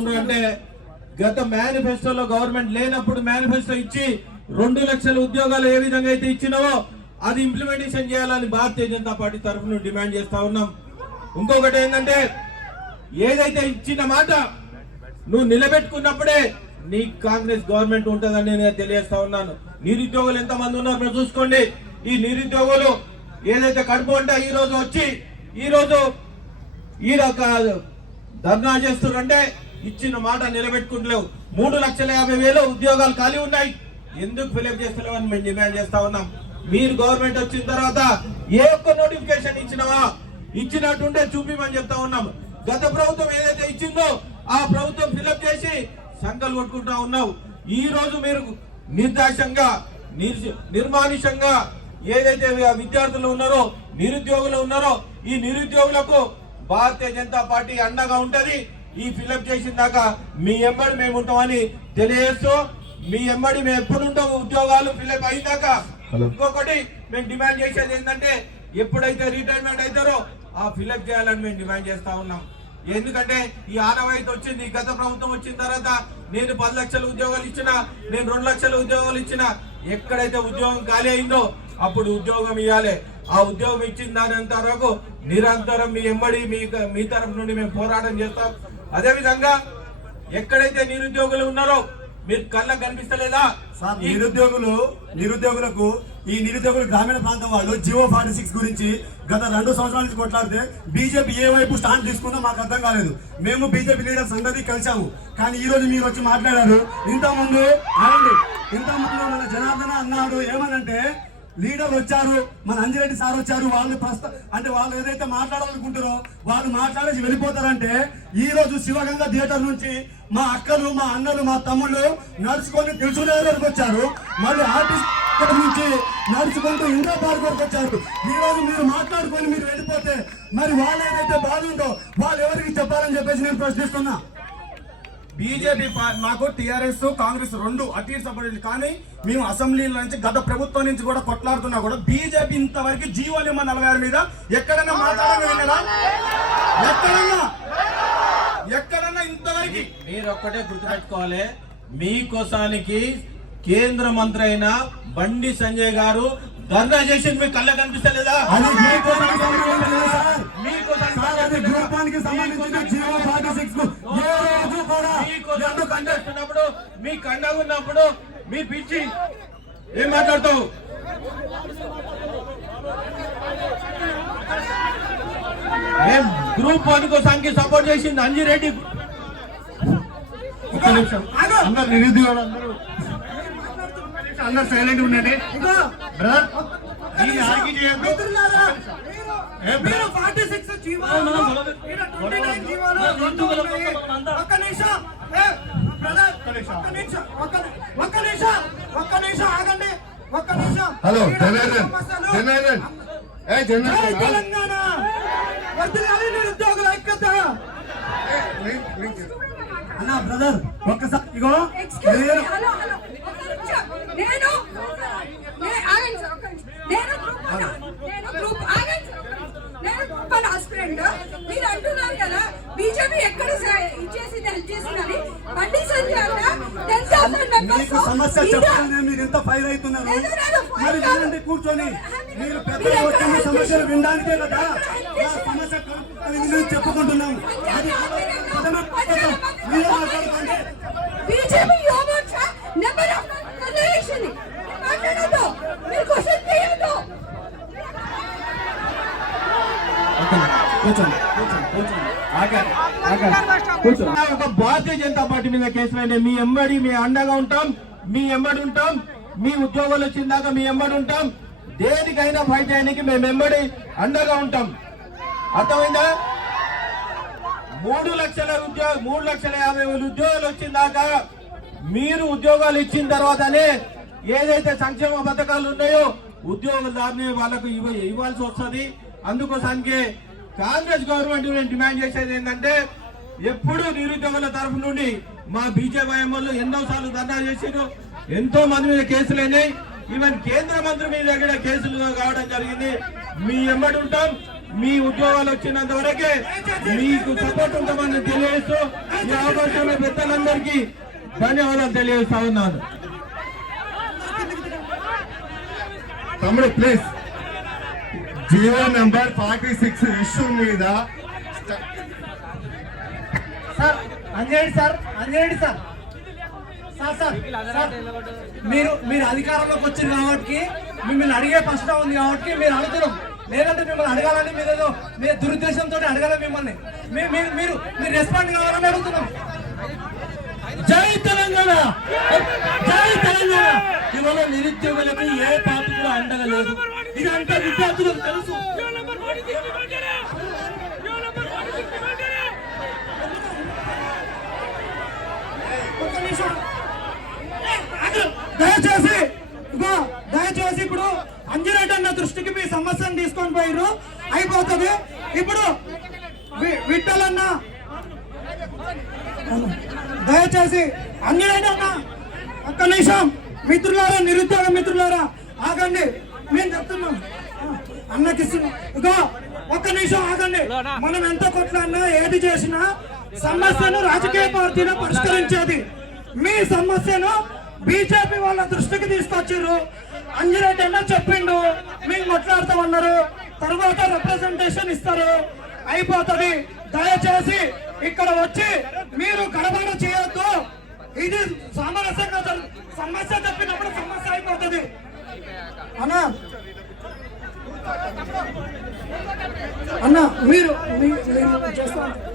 చేస్తున్నారు అంటే గత మేనిఫెస్టోలో గవర్నమెంట్ లేనప్పుడు మేనిఫెస్టో ఇచ్చి రెండు లక్షల ఉద్యోగాలు ఏ విధంగా అయితే ఇచ్చినావో అది ఇంప్లిమెంటేషన్ చేయాలని భారతీయ జనతా పార్టీ తరఫున డిమాండ్ చేస్తా ఉన్నాం. ఇంకొకటి ఏంటంటే ఏదైతే ఇచ్చిన మాట నువ్వు నిలబెట్టుకున్నప్పుడే నీ కాంగ్రెస్ గవర్నమెంట్ ఉంటుందని నేను తెలియజేస్తా ఉన్నాను. నిరుద్యోగులు ఎంతమంది ఉన్నారు మీరు చూసుకోండి. ఈ నిరుద్యోగులు ఏదైతే కడుపు అంటే ఈ రోజు వచ్చి ఈ రోజు ఈ రక ధర్నా చేస్తున్నారంటే ఇచ్చిన మాట నిలబెట్టుకుంటలేవు. మూడు లక్షల యాభై వేలు ఉద్యోగాలు ఖాళీ ఉన్నాయి. ఎందుకు ఫిలప్ చేస్తలేవు అని మేము డిమాండ్ చేస్తా ఉన్నాం. మీరు గవర్నమెంట్ వచ్చిన తర్వాత ఏ ఒక్క నోటిఫికేషన్ ఇచ్చినావా? ఇచ్చినట్టుంటే చూపిమని చెప్తా ఉన్నాం. గత ప్రభుత్వం ఏదైతే ఇచ్చిందో ఆ ప్రభుత్వం ఫిలప్ చేసి సంకలు కొట్టుకుంటా ఉన్నావు. ఈ రోజు మీరు నిర్దాశంగా నిర్మానుషంగా ఏదైతే విద్యార్థులు ఉన్నారో నిరుద్యోగులు ఉన్నారో ఈ నిరుద్యోగులకు భారతీయ జనతా పార్టీ అండగా ఉంటది. ఈ ఫిలప్ చేసిన దాకా మీ ఎంబడి మేము ఉంటామని తెలియజేస్తూ మీ ఎంబడి మేము ఎప్పుడు ఉంటాము ఉద్యోగాలు ఫిలప్ అయినాక ఇంకొకటి మేము డిమాండ్ చేసేది ఏంటంటే ఎప్పుడైతే రిటైర్మెంట్ అవుతారో ఆ ఫిలప్ చేయాలని మేము డిమాండ్ చేస్తా ఉన్నాం. ఎందుకంటే ఈ ఆనవాయితీ వచ్చింది గత ప్రభుత్వం వచ్చిన తర్వాత నేను పది లక్షల ఉద్యోగాలు ఇచ్చిన నేను రెండు లక్షల ఉద్యోగాలు ఇచ్చిన ఎక్కడైతే ఉద్యోగం ఖాళీ అయిందో అప్పుడు ఉద్యోగం ఇవ్వాలి ఆ ఉద్యోగం ఇచ్చిన దాని అంత వరకు నిరంతరం మీ ఎంబడి మీ మీ తరఫు నుండి మేము పోరాటం చేస్తాం. అదే విధంగా ఎక్కడైతే నిరుద్యోగులు ఉన్నారో మీరు కళ్ళకు కనిపిస్తలేదా? నిరుద్యోగులు నిరుద్యోగులకు ఈ నిరుద్యోగులు గ్రామీణ ప్రాంతం వాళ్ళు జియో ఫార్టీ సిక్స్ గురించి గత రెండు సంవత్సరాల నుంచి కొట్లాడితే బీజేపీ ఏ వైపు స్టాండ్ తీసుకుందో మాకు అర్థం కాలేదు. మేము బీజేపీ లీడర్స్ అందరినీ కలిసాము కానీ ఈ రోజు మీరు వచ్చి మాట్లాడారు. ఇంత ముందు ఆగండి. ఇంత ముందు మన జనార్దన అన్నాడు ఏమనంటే లీడర్ వచ్చారు మన అంజిరెడ్డి సార్ వచ్చారు వాళ్ళు ప్రస్త అంటే వాళ్ళు ఏదైతే మాట్లాడాలనుకుంటారో వాళ్ళు మాట్లాడేసి వెళ్ళిపోతారంటే ఈ రోజు శివగంగ థియేటర్ నుంచి మా అక్కలు మా అన్నలు మా తమ్ముళ్ళు నడుచుకొని తెలుసుకునేందుకు వచ్చారు. మళ్ళీ ఆర్టిస్ట్ నుంచి నడుచుకుంటూ ఇంద్రా పార్క్ వరకు వచ్చారు. ఈ రోజు మీరు మాట్లాడుకొని మీరు వెళ్ళిపోతే మరి వాళ్ళు ఏదైతే బాగుందో వాళ్ళు ఎవరికి చెప్పాలని చెప్పేసి నేను ప్రశ్నిస్తున్నా. బీజేపీ మాకు టిఆర్ఎస్ కాంగ్రెస్ రెండు అటు ఇటు సపోర్ట్. కానీ మేము అసెంబ్లీలో నుంచి గత ప్రభుత్వం నుంచి కూడా కొట్లాడుతున్నా కూడా బీజేపీ ఇంతవరకు జీవో నిమ్మ నలభై మీద ఎక్కడన్నా విన్నారా? ఎక్కడన్నా? ఎక్కడన్నా ఇంతవరకు? మీరు ఒక్కటే గుర్తుపెట్టుకోవాలి. మీకోసానికి కేంద్ర మంత్రి అయిన బండి సంజయ్ గారు ధర్నా చేసింది మీకు కళ్ళ కనిపిస్తలేదా? అది గ్రూపానికి సంబంధించిన జియో ఫార్టీ సిక్స్ ఏ రోజు కూడా మీకోసం కండేస్తున్నప్పుడు మీ కండగా ఉన్నప్పుడు మీ పిలిచి ఏం మాట్లాడతావు? మేం గ్రూప్ వన్ కోసానికి సపోర్ట్ చేసింది అంజిరెడ్డి. ఒక్క నిమిషం. అందరు నిరుద్యోగులు అందరూ. అందరు సైలెంట్ ఉండండి. బ్రదర్ చేయొద్దు మీరు- మీరు 46 జీవాలు, మీరు 29 జీవాలు రెండు ఉన్నాయి. ఒక్క నిమిషం. బ్రదర్, ఒక్క నిమిషం, ఒక్క నిమిషం, ఒక్క నిమిషం ఆగండి. ఒక్క నిమిషం. హలో జనార్దన్ ఏ జనార్దన్ తెలంగాణ. వర్ధిల్లాలి నిరుద్యోగుల ఐక్యత. అన్న బ్రదర్ ఒక్కసారి ఇగో నేను- హలో హలో ఒక్క నిమిషం నేను నే- ఆగండి సార్ ఒక్క నిమిషం నేను గ్రూప్ వన్ నేను గ్రూప్ ఆగండి సార్ ఒక్క నిమిషం. నేను గ్రూప్ వన్ ఆస్పిరెంట్ మీరు అంటున్నారు కదా బీజేపీ ఎక్కడ స- ఇచ్చేసింది హెల్ప్ చేసిందని బండి సంజయ్ అన్న టెన్ థౌసండ్ మీకు సమస్య చెప్పాలని మీరు ఎంత ఫైర్ అవుతున్నారు మరి. వినండి కూర్చొని మీరు పెద్ద మీరు ఎక్కడ వచ్చిన సమస్యలు? వినడానికే కదా? సమస్య చెప్పుకుంటున్నాం అది. మీరే మాట్లాడుకోండి కూర్చోండి కూర్చోండి కూర్చోండి భారతీయ జనతా పార్టీ మీద కేసులు మీ ఎంబడి మీ అండగా ఉంటాం మీ ఎంబడి ఉంటాం మీ ఉద్యోగాలు వచ్చిందాక మీ ఎంబడి ఉంటాం దేనికైనా ఫైట్ చేయడానికి మేము ఎంబడి అండగా ఉంటాం. అర్థమైందా? మూడు లక్షల ఉద్యోగ మూడు లక్షల యాభై వేల ఉద్యోగాలు వచ్చిందాక మీరు ఉద్యోగాలు ఇచ్చిన తర్వాతనే ఏదైతే సంక్షేమ పథకాలు ఉన్నాయో ఉద్యోగదారుని వాళ్ళకు ఇవ్వ ఇవ్వాల్సి వస్తుంది. అందుకోసానికి కాంగ్రెస్ గవర్నమెంట్ నేను డిమాండ్ చేసేది ఏంటంటే ఎప్పుడు నిరుద్యోగుల తరఫు నుండి మా బీజేపీ ఎమ్మెల్యే ఎన్నో సార్లు ధర్నా చేసారు ఎంతో మంది మీద కేసులు అయినాయి. ఈవెన్ కేంద్ర మంత్రి మీద కూడా కేసులు కావడం జరిగింది. మీ ఎమ్మడి ఉంటాం. మీ ఉద్యోగాలు వచ్చినంత వరకే మీకు సపోర్ట్ ఉంటామని తెలియజేస్తూ ఈ అవకాశం పెద్దలందరికీ ధన్యవాదాలు తెలియజేస్తా ఉన్నాను. తమ్ముడు please GO number forty six issue మీద సార్ అంజేయండి సార్ అంజేయండి సార్. సార్ సార్ సార్ మీరు మీరు అధికారంలోకి వచ్చారు కాబట్టి మిమ్మల్ని అడిగే ప్రశ్న ఉంది కాబట్టి మీరు అడుగుతున్నాం. లేదంటే మిమ్మల్ని అడగాలని మీరు ఏదో మీ దురుద్దేశంతో అడగాలి మిమ్మల్ని. మీ- మీరు మీరు మీరు రెస్పాండ్ కావాలని అడుగుతున్నాం. జై తెలంగాణ! జై తెలంగాణ! ఇవాళ నిరుద్యోగులకు ఏ పార్టీ కూడా అండగా లేదు ఇదంతా విద్యార్థులకు తెలుసు ఒక్క నిమిషం దయచేసి ఇగో దయచేసి ఇప్పుడు అంజిరెడ్డి అన్న దృష్టికి మీ సమస్యను తీసుకొని పోయిరు అయిపోతుంది. ఇప్పుడు వి- దయచేసి అంజిరెడ్డి అన్న ఒక్క నిమిషం. మిత్రులారా నిరుద్యోగ మిత్రులారా ఆగండి. మేము చెప్తున్నాం. అన్నకి ఇగో ఒక్క నిమిషం ఆగండి. మనం ఎంత కొట్లాడినా ఏది చేసినా సమస్యను రాజకీయ పార్టీలో పరిష్కరించేది. మీ సమస్యను బీజేపీ వాళ్ళ దృష్టికి తీసుకొచ్చారు అంజిరెడ్డి అన్న చెప్పిండు మేము మాట్లాడుతామన్నారు తర్వాత రిప్రజెంటేషన్ ఇస్తారు. అయిపోతుంది. దయచేసి ఇక్కడ వచ్చి మీరు గడబడ చేయొద్దు. ఇది సామరస్యంగా సమస్య చెప్పినప్పుడు సమస్య అయిపోతుంది. అన్నా అన్నా మీరు చేస్తాను మీరు